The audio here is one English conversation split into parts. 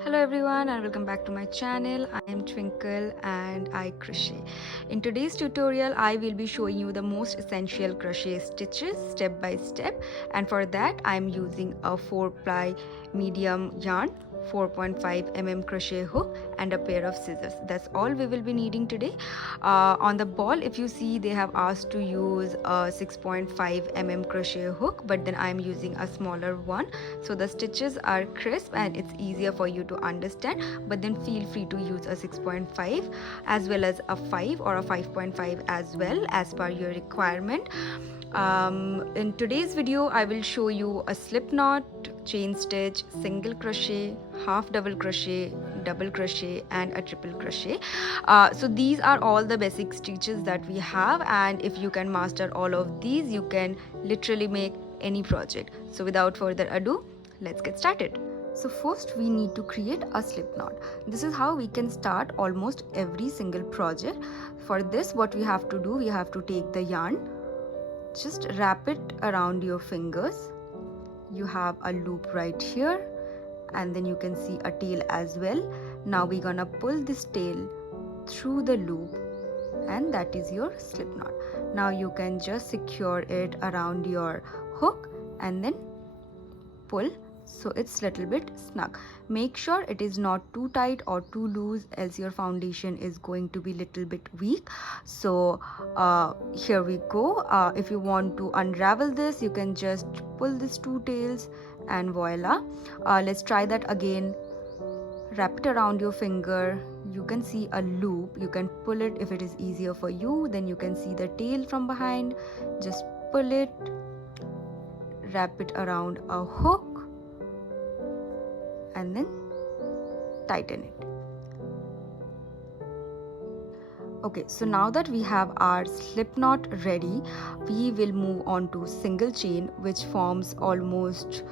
Hello everyone and welcome back to my channel. I am Twinkle and I crochet. In today's tutorial I will be showing you the most essential crochet stitches step by step, and for that I am using a 4-ply medium yarn, 4.5 crochet hook and a pair of scissors. That's all we will be needing today. On the ball, if you see, they have asked to use a 6.5 crochet hook, but then I am using a smaller one, so the stitches are crisp and it's easier for you to understand. But then feel free to use a 6.5 as well as a 5 or a 5.5 as well, as per your requirement. In today's video I will show you a slip knot, chain stitch, single crochet, half double crochet, double crochet and a triple crochet. So these are all the basic stitches that we have, and if you can master all of these you can literally make any project. So without further ado, let's get started. So first we need to create a slip knot. This is how we can start almost every single project. For this, what we have to do, we have to take the yarn, just wrap it around your fingers. You have a loop right here, and then you can see a tail as well. Now we're gonna pull this tail through the loop, and that is your slip knot. Now you can just secure it around your hook and then pull, so it's little bit snug. Make sure it is not too tight or too loose, else your foundation is going to be little bit weak. So here we go. If you want to unravel this, you can just pull these two tails and voila. Let's try that again. Wrap it around your finger. You can see a loop. You can pull it if it is easier for you. Then you can see the tail from behind. Just pull it, wrap it around a hook and then tighten it. Okay, so now that we have our slip knot ready, we will move on to single chain, which forms almost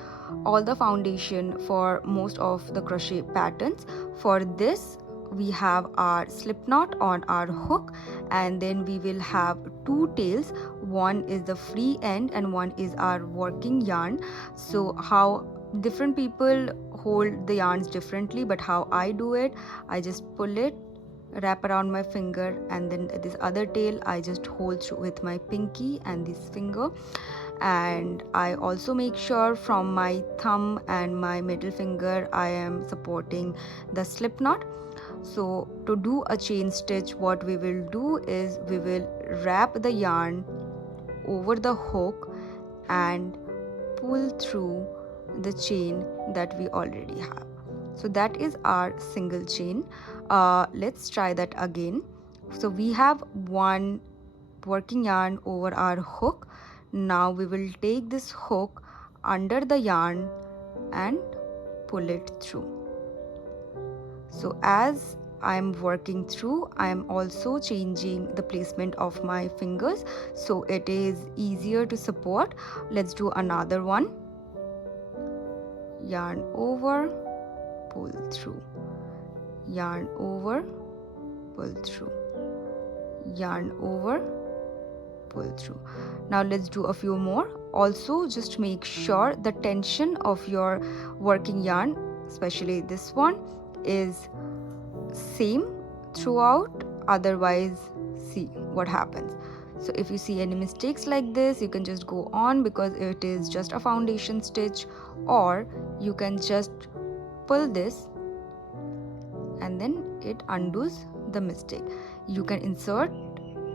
all the foundation for most of the crochet patterns. For this, we have our slip knot on our hook, and then we will have two tails. One is the free end and one is our working yarn. So how different people hold the yarns differently, but how I do it, I just pull it, wrap around my finger, and then this other tail I just hold through with my pinky and this finger. And I also make sure from my thumb and my middle finger I am supporting the slip knot. So to do a chain stitch, what we will do is we will wrap the yarn over the hook and pull through the chain that we already have. So that is our single chain. Let's try that again. So we have one working yarn over our hook. Now we will take this hook under the yarn and pull it through. So as I'm working through, I'm also changing the placement of my fingers so it is easier to support. Let's do another one. Yarn over, pull through, yarn over, pull through, yarn over, pull through. Now let's do a few more. Also, just make sure the tension of your working yarn, especially this one, is same throughout, otherwise see what happens. So if you see any mistakes like this, you can just go on because it is just a foundation stitch, or you can just pull this and then it undoes the mistake. You can insert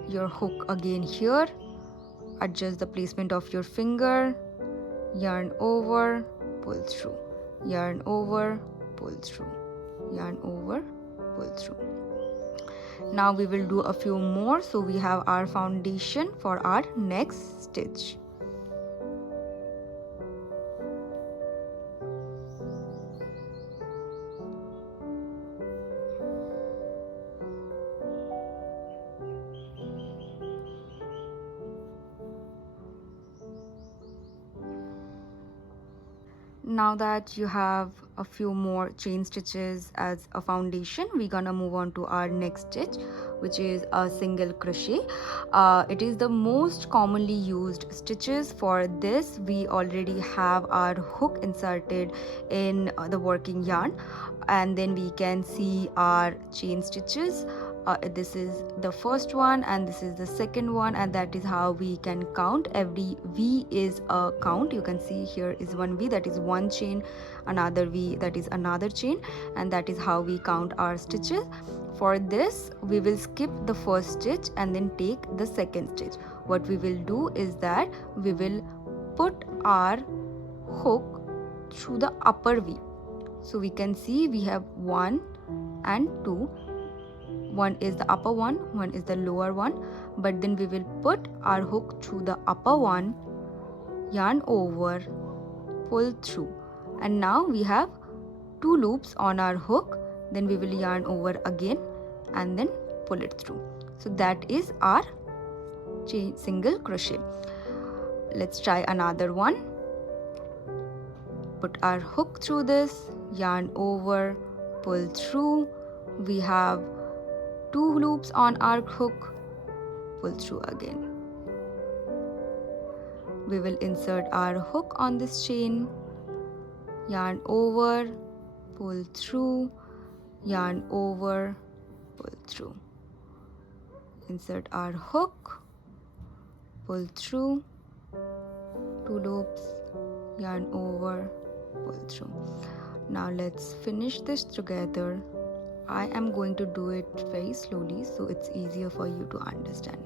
your hook again here, adjust the placement of your finger, yarn over, pull through, yarn over, pull through, yarn over, pull through. Now we will do a few more, so we have our foundation for our next stitch. Now that you have a few more chain stitches as a foundation, we're gonna move on to our next stitch, which is a single crochet. It is the most commonly used stitches. For this, we already have our hook inserted in the working yarn, and then we can see our chain stitches. This is the first one and this is the second one, and that is how we can count. Every V is a count. You can see here is one V, that is one chain, another V, that is another chain, and that is how we count our stitches. For this, we will skip the first stitch and then take the second stitch. What we will do is that we will put our hook through the upper V. So we can see we have 1 and 2. One is the upper one is the lower one, but then we will put our hook through the upper one, yarn over, pull through, and now we have 2 loops on our hook. Then we will yarn over again and then pull it through. So that is our single crochet. Let's try another one. Put our hook through this, yarn over, pull through. We have 2 loops on our hook, pull through again. We will insert our hook on this chain, yarn over, pull through, yarn over, pull through. Insert our hook, pull through, 2 loops, yarn over, pull through. Now let's finish this together. I am going to do it very slowly so it's easier for you to understand.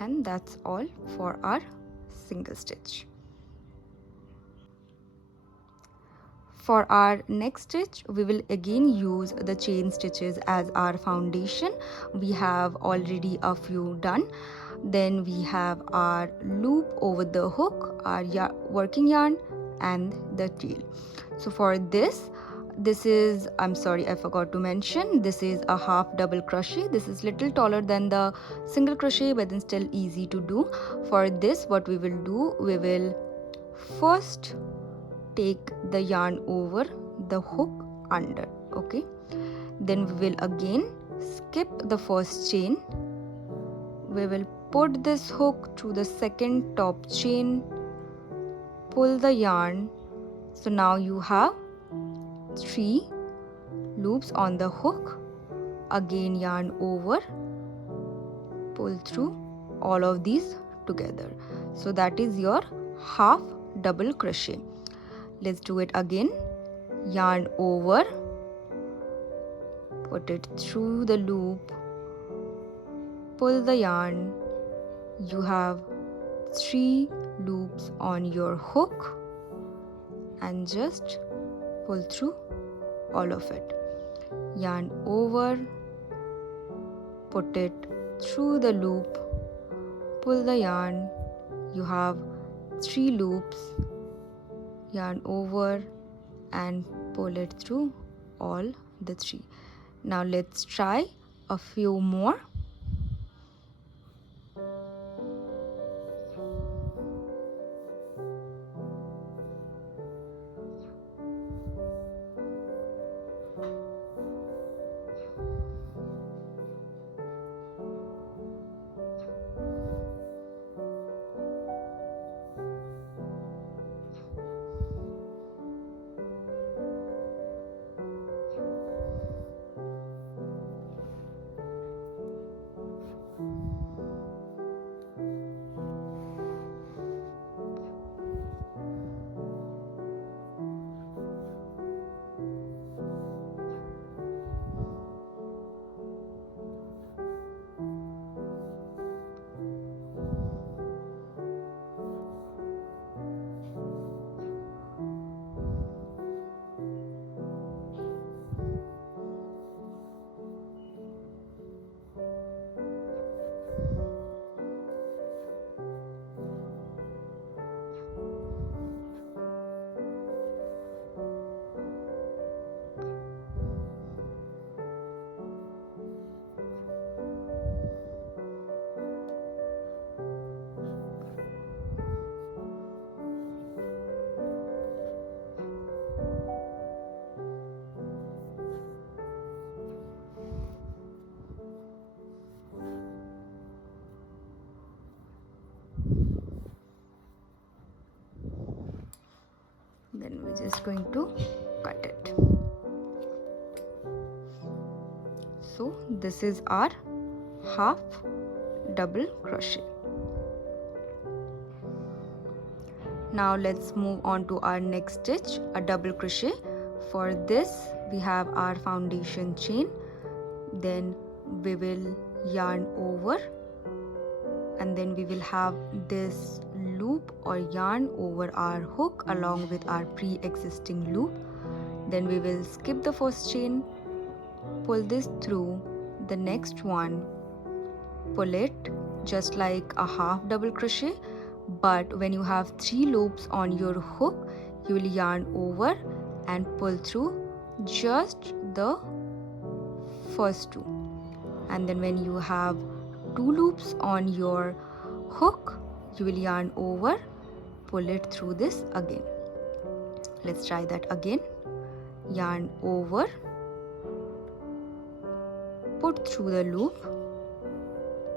And that's all for our single stitch. For our next stitch, we will again use the chain stitches as our foundation. We have already a few done. Then we have our loop over the hook, our working yarn, and the tail. So for this is, I'm sorry, I forgot to mention, this is a half double crochet. This is little taller than the single crochet, but then still easy to do. For this, what we will do, we will first take the yarn over the hook under, okay? Then we will again skip the first chain. We will put this hook through the second top chain, pull the yarn. So now you have 3 loops on the hook. Again yarn over, pull through all of these together. So that is your half double crochet. Let's do it again. Yarn over, put it through the loop, pull the yarn. You have 3 loops on your hook and just pull through all of it. Yarn over, put it through the loop, pull the yarn. You have 3 loops, yarn over and pull it through all the 3. Now let's try a few more. we're just going to cut it. So this is our half double crochet. Now let's move on to our next stitch, a double crochet. For this we have our foundation chain, then we will yarn over, and then we will have this loop or yarn over our hook along with our pre-existing loop. Then we will skip the first chain, pull this through the next one, pull it just like a half double crochet, but when you have 3 loops on your hook, you will yarn over and pull through just the first 2, and then when you have 2 loops on your hook, you will yarn over, pull it through this again. Let's try that again. Yarn over, put through the loop,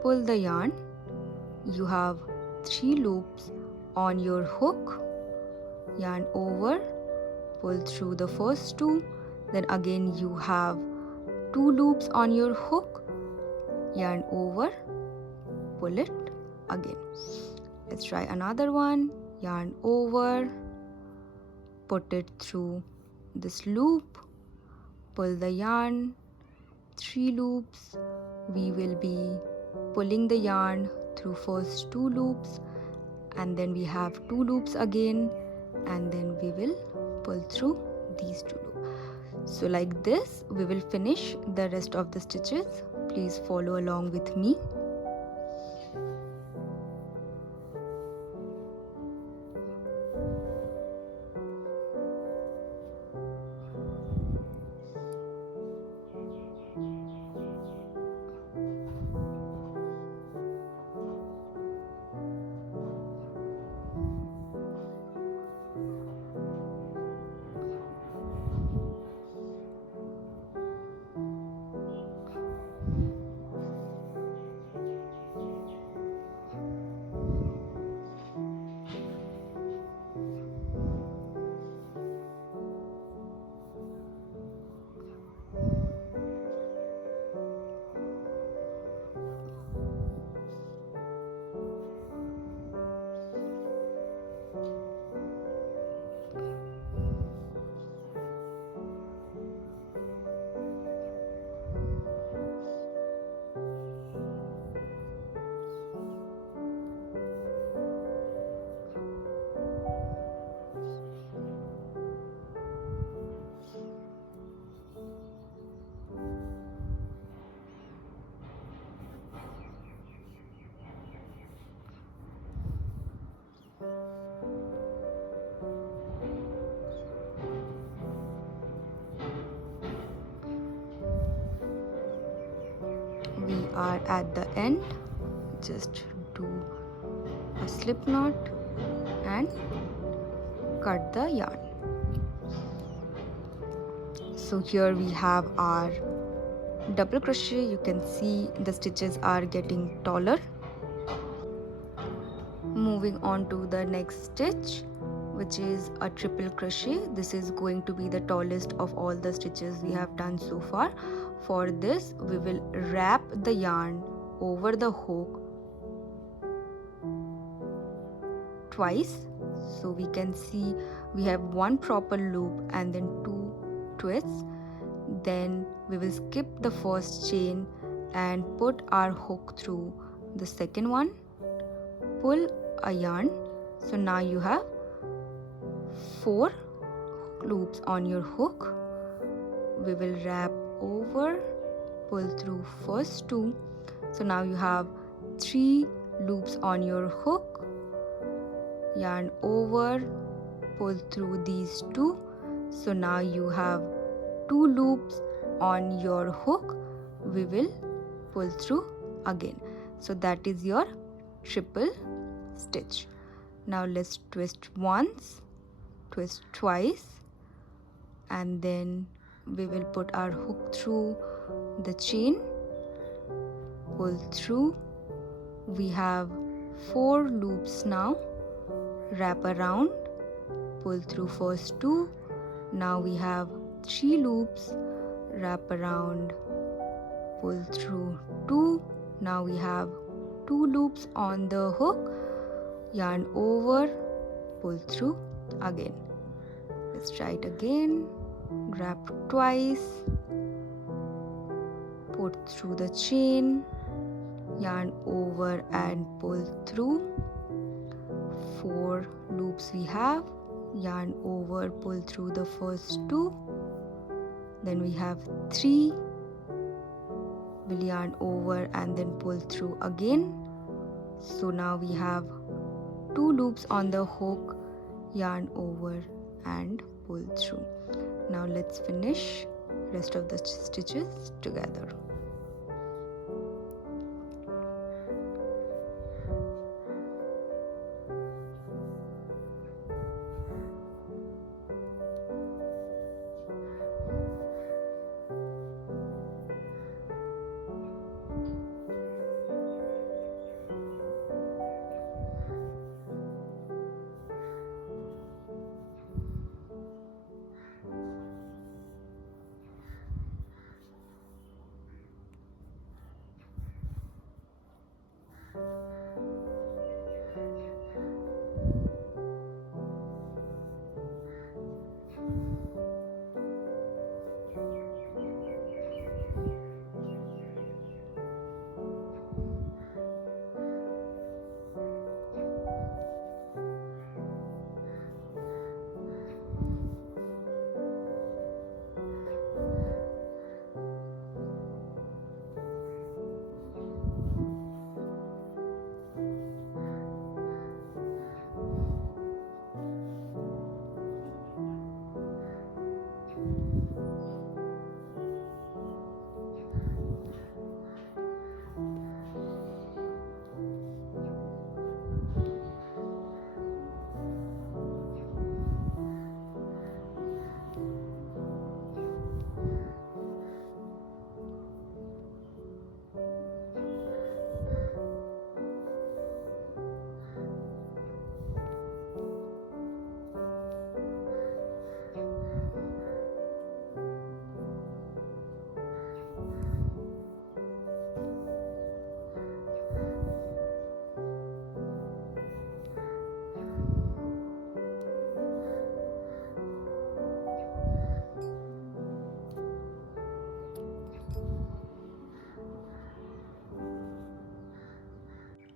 pull the yarn, you have 3 loops on your hook, yarn over, pull through the first 2, then again you have 2 loops on your hook, yarn over, pull it again. Let's try another one. Yarn over, put it through this loop, pull the yarn, 3 loops, we will be pulling the yarn through first 2 loops, and then we have 2 loops again, and then we will pull through these 2 loops. So like this we will finish the rest of the stitches. Please follow along with me. We are at the end. Just do a slip knot and cut the yarn. So here we have our double crochet. You can see the stitches are getting taller. Moving on to the next stitch, which is a triple crochet. This is going to be the tallest of all the stitches we have done so far. For this we will wrap the yarn over the hook twice, so we can see we have 1 proper loop and then 2 twists. Then we will skip the first chain and put our hook through the second one, pull a yarn. So now you have 4 loops on your hook. We will wrap over, pull through first 2. So now you have 3 loops on your hook, yarn over, pull through these 2. So now you have 2 loops on your hook. We will pull through again. So that is your triple stitch. Now let's twist once, twist twice, and then we will put our hook through the chain, pull through. We have 4 loops now. Wrap around, pull through first 2. Now we have 3 loops, wrap around, pull through 2. Now we have 2 loops on the hook, yarn over, pull through again. Let's try it again. Wrap twice, put through the chain, yarn over and pull through. 4 loops we have, yarn over, pull through the first 2. Then we have 3, we'll yarn over and then pull through again. So now we have 2 loops on the hook, yarn over and pull through. Now let's finish rest of the stitches together.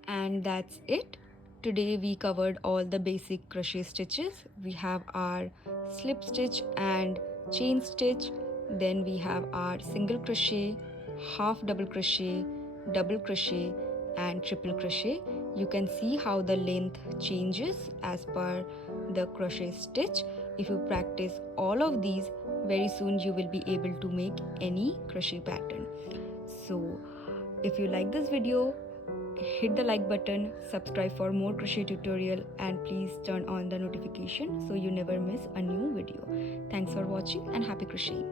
And that's it. Today we covered all the basic crochet stitches. We have our slip stitch and chain stitch, then we have our single crochet, half double crochet, double crochet and triple crochet. You can see how the length changes as per the crochet stitch. If you practice all of these, very soon you will be able to make any crochet pattern. So if you like this video, hit the like button, subscribe for more crochet tutorial, and please turn on the notification so you never miss a new video. Thanks for watching and happy crocheting.